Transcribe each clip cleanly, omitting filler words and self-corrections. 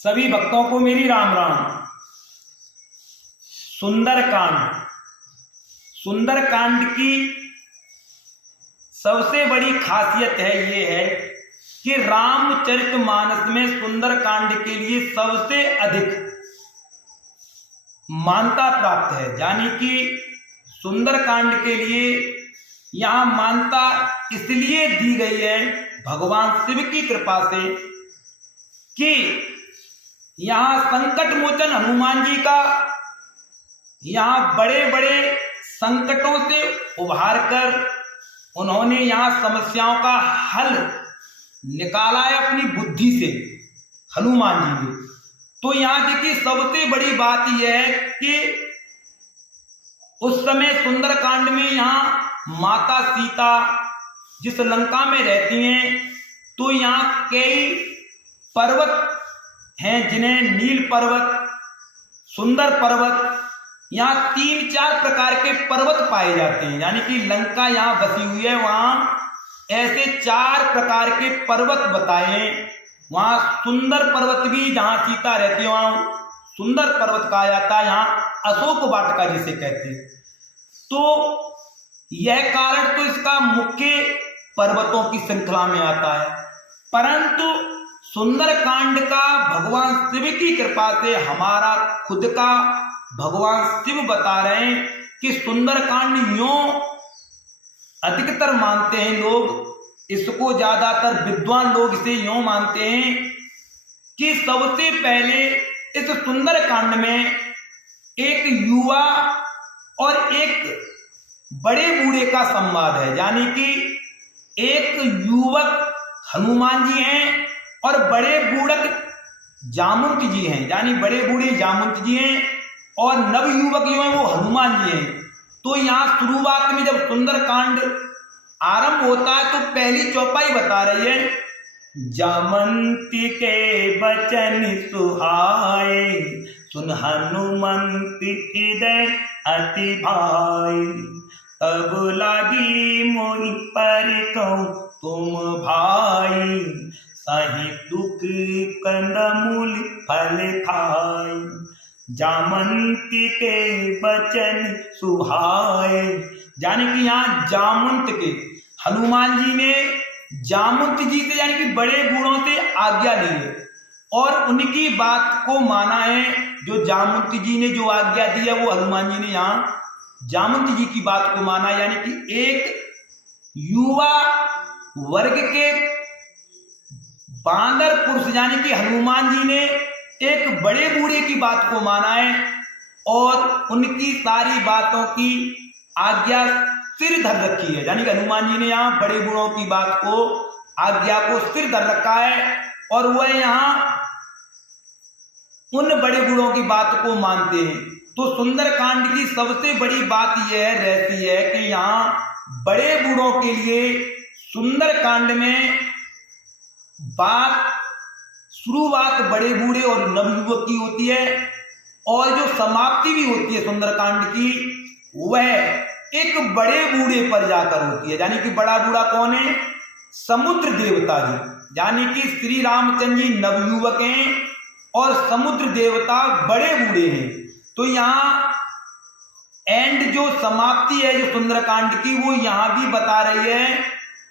सभी भक्तों को मेरी राम राम। सुंदरकांड। सुंदरकांड की सबसे बड़ी खासियत ये है कि रामचरितमानस में सुंदरकांड के लिए सबसे अधिक मान्यता प्राप्त है। यानी कि सुंदरकांड के लिए यहां मान्यता इसलिए दी गई है भगवान शिव की कृपा से कि यहां संकट मोचन हनुमान जी का यहां बड़े बड़े संकटों से उभार कर उन्होंने यहां समस्याओं का हल निकाला है अपनी बुद्धि से हनुमान जी ने। तो यहां देखिए सबसे बड़ी बात यह है कि उस समय सुंदरकांड में यहां माता सीता जिस लंका में रहती हैं, तो यहां कई पर्वत हैं जिन्हें नील पर्वत, सुंदर पर्वत, यहाँ 3-4 प्रकार के पर्वत पाए जाते हैं। यानी कि लंका यहाँ बसी हुई है, वहां ऐसे 4 प्रकार के पर्वत बताए हैं। वहां सुंदर पर्वत भी जहां सीता रहती है वहां सुंदर पर्वत कहा जाता है, यहाँ अशोक वाटिका जिसे कहते हैं। तो यह कारण तो इसका मुख्य पर्वतों की श्रृंखला में आता है, परंतु सुंदरकांड का भगवान शिव की कृपा से हमारा खुद का भगवान शिव बता रहे हैं कि सुंदरकांड यूं अधिकतर मानते हैं लोग, इसको ज्यादातर विद्वान लोग इसे यूं मानते हैं कि सबसे पहले इस सुंदरकांड में एक युवा और एक बड़े बूढ़े का संवाद है। यानी कि एक युवक हनुमान जी हैं और बड़े बूढ़क जामुंत जी हैं। यानी बड़े बूढ़े जामुंत जी हैं और नव युवक जो हैं वो हनुमान जी हैं। तो यहाँ शुरुआत में जब सुंदरकांड आरंभ होता है तो पहली चौपाई बता रही है, जामंती के बचन सुहाए, सुन हनुमंत हृदय अति भाई, तब लागी मोहि पर कहूं तुम भाई, सही दुख कंदमूल फल खाई, जामंती के बचन सुहाए। यानी कि यहाँ जामंत के हनुमान जी ने जामंत जी से यानी कि बड़े बूढ़ों से आज्ञा ली है और उनकी बात को माना है। जो जामंत जी ने जो आज्ञा दी है वो हनुमान जी ने यहाँ जामंत जी की बात को माना। यानी कि एक युवा वर्ग के बांदर पुरुष यानी कि हनुमान जी ने एक बड़े बूढ़े की बात को माना है और उनकी सारी बातों की आज्ञा सिर धर रखी है। यानी कि हनुमान जी ने यहाँ बड़े बूढ़ों की बात को आज्ञा को सिर धर रखा है और वह यहाँ उन बड़े बूढ़ों की बात को मानते हैं। तो सुंदरकांड की सबसे बड़ी बात यह रहती है कि यहाँ बड़े बूढ़ों के लिए सुंदरकांड में बात शुरुआत बड़े बूढ़े और नवयुवक की होती है और जो समाप्ति भी होती है सुंदरकांड की वह एक बड़े बूढ़े पर जाकर होती है। यानी कि बड़ा बूढ़ा कौन है? समुद्र देवता जी। यानी कि श्री रामचंद्र जी नवयुवक हैं और समुद्र देवता बड़े बूढ़े हैं। तो यहाँ एंड जो समाप्ति है जो सुंदरकांड की वो यहाँ भी बता रही है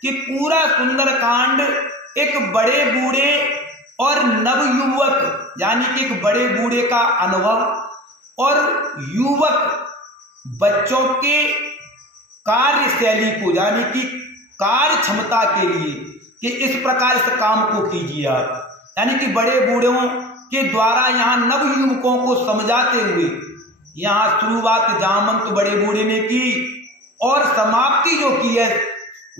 कि पूरा सुंदरकांड एक बड़े बूढ़े और नवयुवक यानी कि एक बड़े बूढ़े का अनुभव और युवक बच्चों के कार्यशैली को यानी कि कार्य क्षमता के लिए कि इस प्रकार इस काम को कीजिए आप। यानी कि बड़े बूढ़ों के द्वारा यहाँ नवयुवकों को समझाते हुए यहाँ शुरुआत जामंत बड़े बूढ़े ने की और समाप्ति जो की है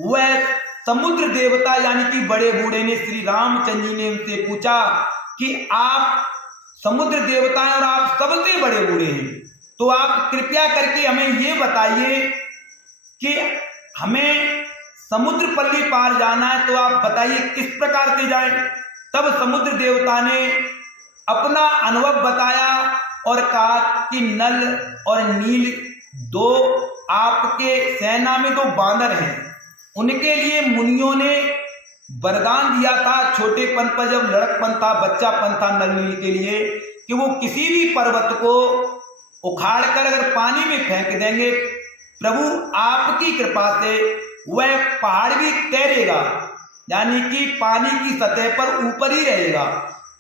वह समुद्र देवता यानी कि बड़े बूढ़े ने श्री रामचंद्र जी ने उनसे पूछा कि आप समुद्र देवता हैं और आप सबसे बड़े बूढ़े हैं, तो आप कृपया करके हमें ये बताइए कि हमें समुद्र पल्ली पार जाना है, तो आप बताइए किस प्रकार से जाएं। तब समुद्र देवता ने अपना अनुभव बताया और कहा कि नल और नील दो आपके सेना में 2 बांदर हैं, उनके लिए मुनियों ने वरदान दिया था छोटेपन पर, जब लड़कपन था, बच्चापन था नल नील के लिए, कि वो किसी भी पर्वत को उखाड़ कर अगर पानी में फेंक देंगे, प्रभु आपकी कृपा से वह पहाड़ भी तैरेगा, यानी कि पानी की सतह पर ऊपर ही रहेगा।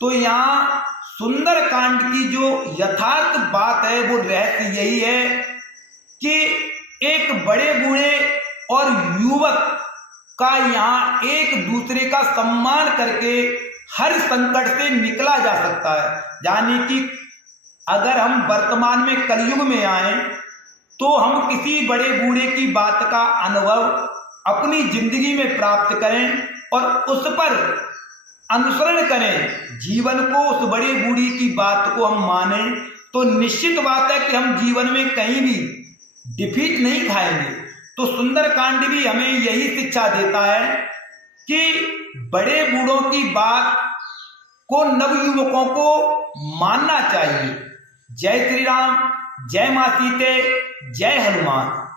तो यहाँ सुंदर कांड की जो यथार्थ बात है, वो रहस्य यही है कि एक बड़े बूढ़े और युवक का यहाँ एक दूसरे का सम्मान करके हर संकट से निकला जा सकता है। यानी कि अगर हम वर्तमान में कलयुग में आए तो हम किसी बड़े बूढ़े की बात का अनुभव अपनी जिंदगी में प्राप्त करें और उस पर अनुसरण करें, जीवन को उस बड़े बूढ़ी की बात को हम माने, तो निश्चित बात है कि हम जीवन में कहीं भी डिफीट नहीं खाएंगे। तो सुंदरकांड भी हमें यही शिक्षा देता है कि बड़े बूढ़ों की बात को नवयुवकों को मानना चाहिए। जय श्री राम, जय मां सीते, जय हनुमान।